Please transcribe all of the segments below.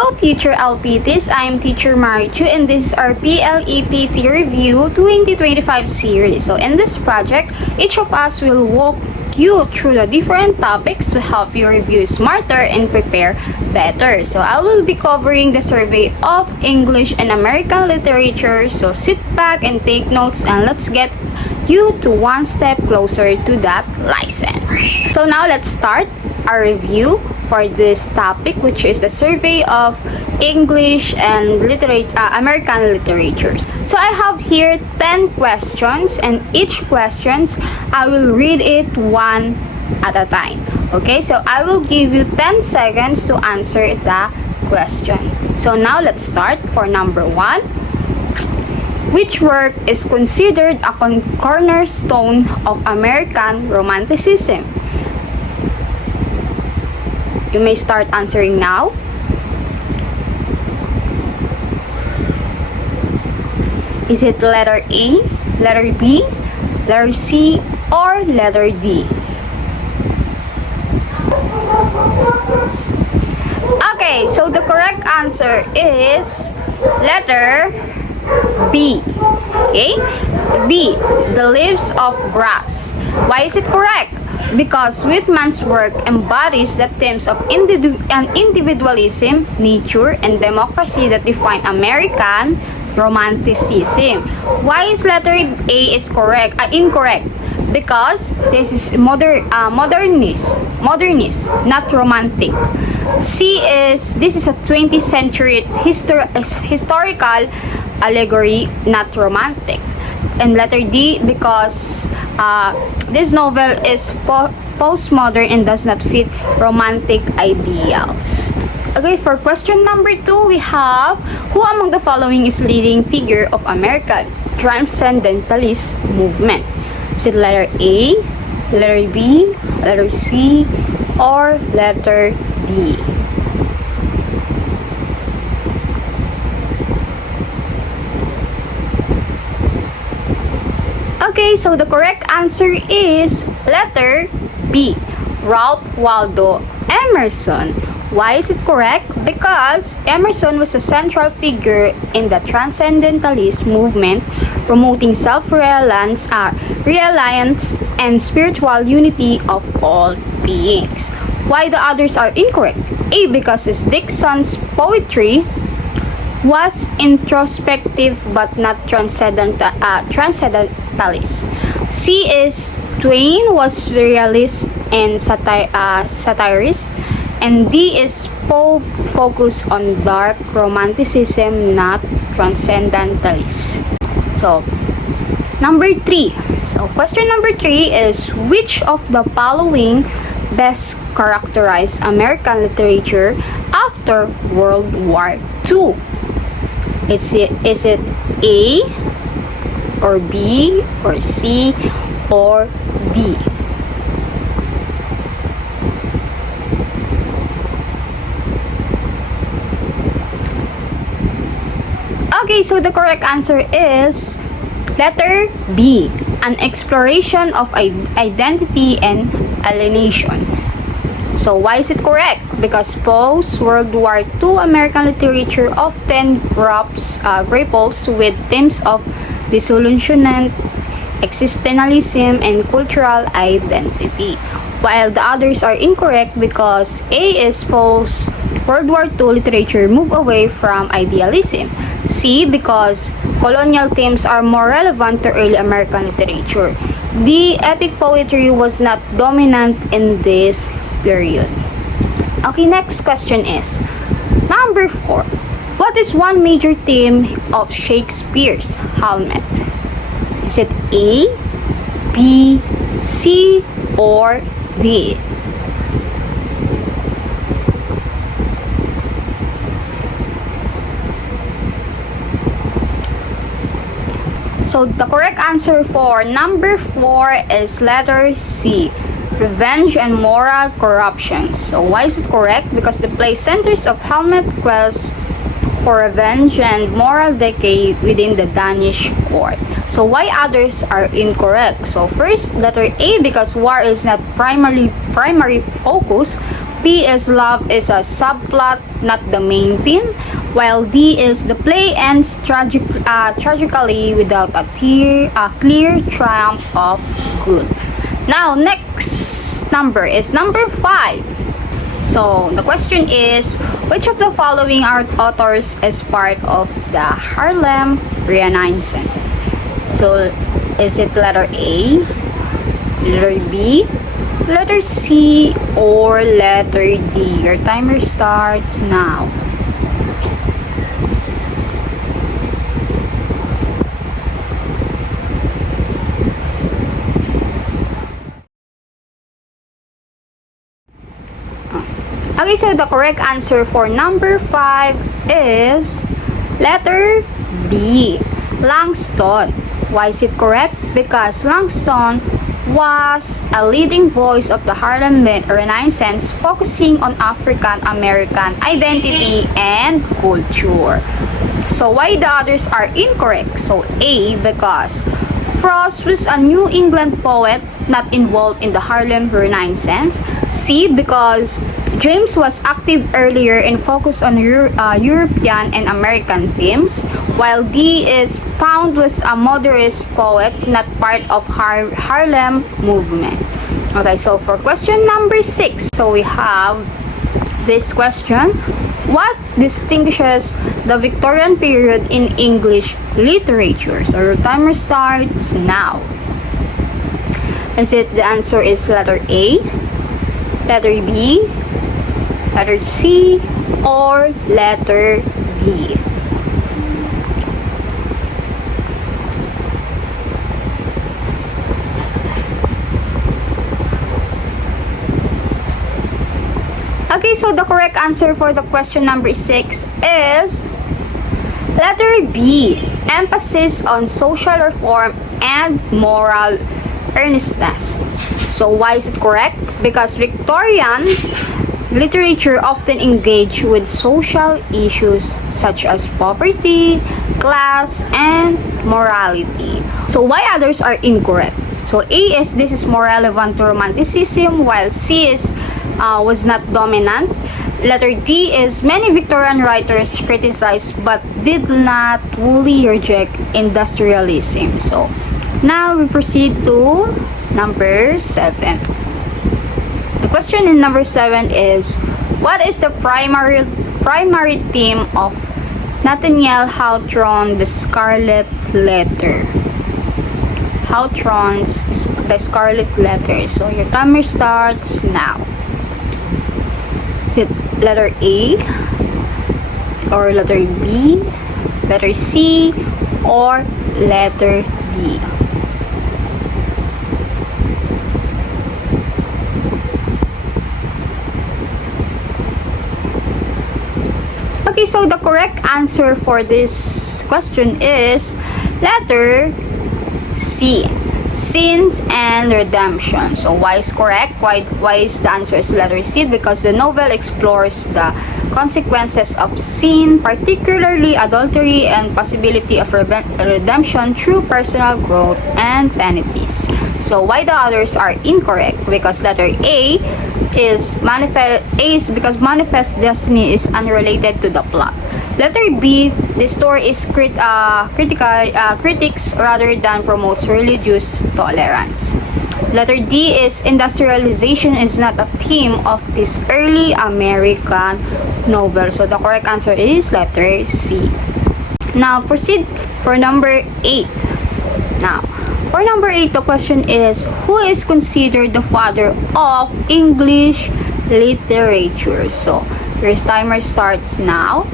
Hello future LPTs, I am teacher Marichu and this is our BLEPT Review 2025 series. So in this project, each of us will walk you through the different topics to help you review smarter and prepare better. So I will be covering the survey of English and American literature. So sit back and take notes and let's get you to one step closer to that license. So now let's start our review for this topic, which is the survey of English and American literatures. So I have here 10 questions, and each questions I will read it one at a time. Okay, so I will give you 10 seconds to answer the question. So now let's start for number 1. Which work is considered a cornerstone of American Romanticism? You may start answering now. Is it letter A, letter B, letter C, or letter D? Okay, so the correct answer is letter B. Okay? B, the leaves of grass. Why is it correct? Because Whitman's work embodies the themes of individualism, nature, and democracy that define American Romanticism. Why is letter A is incorrect? Because this is modernist, not romantic. This is a 20th century historical allegory, not romantic. And letter D, because this novel is postmodern and does not fit romantic ideals. Okay, for question number 2, we have, who among the following is leading figure of American Transcendentalist movement? Is it letter A, letter B, letter C, or letter D? Okay, so the correct answer is letter B, Ralph Waldo Emerson. Why is it correct? Because Emerson was a central figure in the Transcendentalist movement, promoting self-reliance and spiritual unity of all beings. Why the others are incorrect? A, because Dixon's poetry was introspective but not transcendentalist. C is Twain was realist and satirist. And D is Poe focused on dark romanticism, not transcendentalist. So, number 3. So, question number 3 is, which of the following best characterized American literature after World War II? Is it A, or B, or C, or D? Okay, so the correct answer is letter B, an exploration of identity and alienation. So why is it correct? Because post-World War II American literature often grapples with themes of disillusionment, existentialism, and cultural identity. While the others are incorrect because A is post-World War II literature move away from idealism. C, because colonial themes are more relevant to early American literature. D, epic poetry was not dominant in this period. Okay, next question is number 4. What is one major theme of Shakespeare's Hamlet? Is it A, B, C, or D? So the correct answer for number 4 is letter C, revenge and moral corruption. So why is it correct? Because the play centers of Hamlet quest for revenge and moral decay within the Danish court. So why others are incorrect? So first, letter A, because war is not primary focus, B is love is a subplot, not the main theme, while D is the play ends tragically without a clear triumph of good. Now, next number is number 5. So, the question is, which of the following authors is part of the Harlem Renaissance? So, is it letter A, letter B, letter C, or letter D? Your timer starts now. Okay, so the correct answer for number 5 is letter B, Langston. Why is it correct? Because Langston was a leading voice of the Harlem Renaissance, focusing on African American identity and culture. So why the others are incorrect? So A, because Frost was a New England poet not involved in the Harlem Renaissance. C, because James was active earlier and focused on European and American themes, while D is Pound was a modernist poet not part of Harlem movement. Okay, so for question number 6, so we have this question. What distinguishes the Victorian period in English literature? So your timer starts now. The answer is letter A, letter B, letter C, or letter D? Okay, so the correct answer for the question number 6 is letter B, emphasis on social reform and moral earnestness. So why is it correct? Because Victorian literature often engaged with social issues such as poverty, class, and morality. So why others are incorrect? So A is this is more relevant to Romanticism, while C is was not dominant. Letter D is many Victorian writers criticized but did not fully reject industrialism. So now we proceed to number 7. The question in number 7 is, what is the primary theme of Nathaniel Hawthorne, The Scarlet Letter? Hawthorne's The Scarlet Letter. So your timer starts now. Is it letter A, or letter B, letter C, or letter D? Okay, so the correct answer for this question is letter C, Sins and Redemption. So why is correct? Why is the answer is letter C? Because the novel explores the consequences of sin, particularly adultery, and possibility of redemption through personal growth and penalties. So why the others are incorrect? Because letter A is because manifest destiny is unrelated to the plot. Letter B, the story is critics rather than promotes religious tolerance. Letter D is industrialization is not a theme of this early American novel. So the correct answer is letter C. Now proceed for number 8. Now, for number 8, the question is, who is considered the father of English literature? So your timer starts now.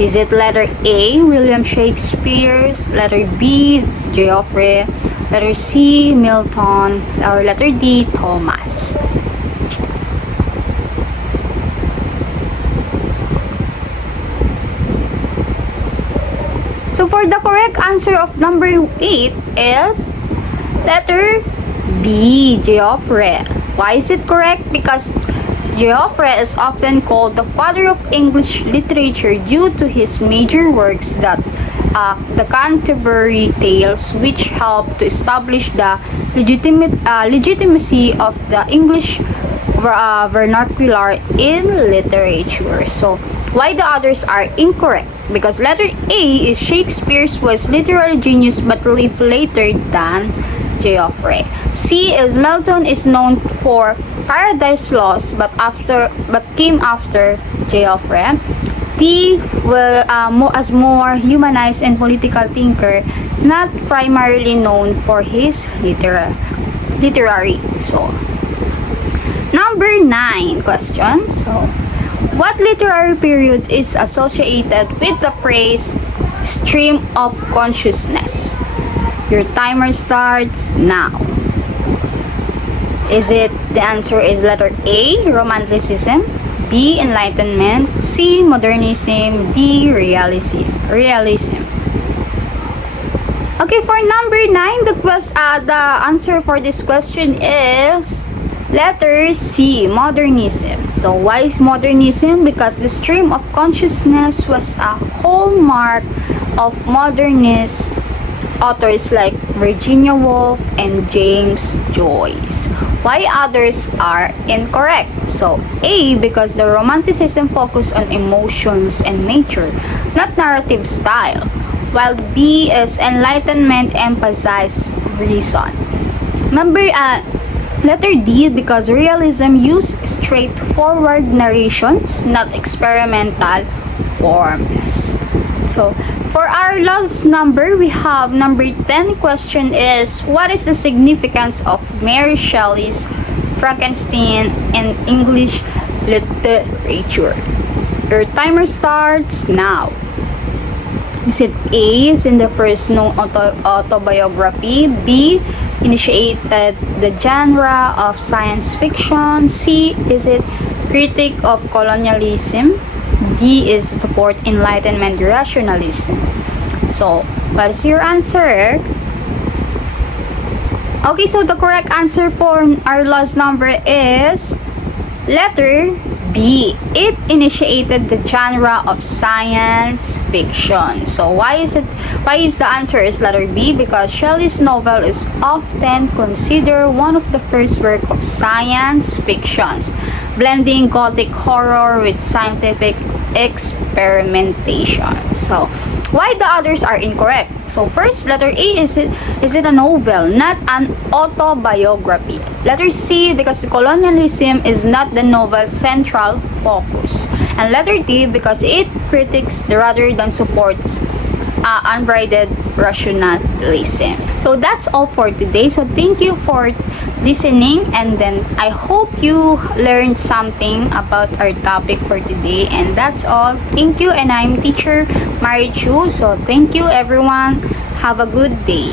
Is it letter A, William Shakespeare, letter B, Geoffrey, letter C, Milton, or letter D, Thomas? So for the correct answer of number 8 is letter B, Geoffrey. Why is it correct? Because Geoffrey is often called the father of English literature due to his major works that the Canterbury Tales, which helped to establish the legitimacy of the English vernacular in literature. So, why the others are incorrect? Because letter A is Shakespeare's was literary genius but lived later than Geoffrey. C is Milton is known for Paradise Lost but came after Geoffrey. D as more humanized and political thinker, not primarily known for his literary. So, number 9 question. So, what literary period is associated with the phrase stream of consciousness? Your timer starts now. The answer is letter A, Romanticism, B, Enlightenment, C, Modernism, D, Realism. Okay, for number 9, the answer for this question is letter C, Modernism. So why is Modernism? Because the stream of consciousness was a hallmark of modernist authors like Virginia Woolf and James Joyce. Why others are incorrect? So A, because the Romanticism focused on emotions and nature, not narrative style, while B is Enlightenment emphasized reason. Letter D, because realism used straightforward narrations, not experimental forms. So, for our last number, we have number 10 question is, what is the significance of Mary Shelley's Frankenstein in English literature? Your timer starts now. Is it A, is in the first known autobiography, B, initiated the genre of science fiction, C, is it critic of colonialism, D is support Enlightenment rationalism. So, what is your answer? Okay, so the correct answer for our last number is letter B. It initiated the genre of science fiction. So why is the answer is letter B? Because Shelley's novel is often considered one of the first work of science fictions, blending gothic horror with scientific experimentation. So why the others are incorrect? So first, letter A, is it a novel, not an autobiography? Letter C, because colonialism is not the novel's central focus. And letter D, because it critiques rather than supports unbridled rationalism. So that's all for today. So thank you for listening, and then I hope you learned something about our topic for today. And that's all. Thank you, and I'm teacher Marichu. So thank you everyone. Have a good day.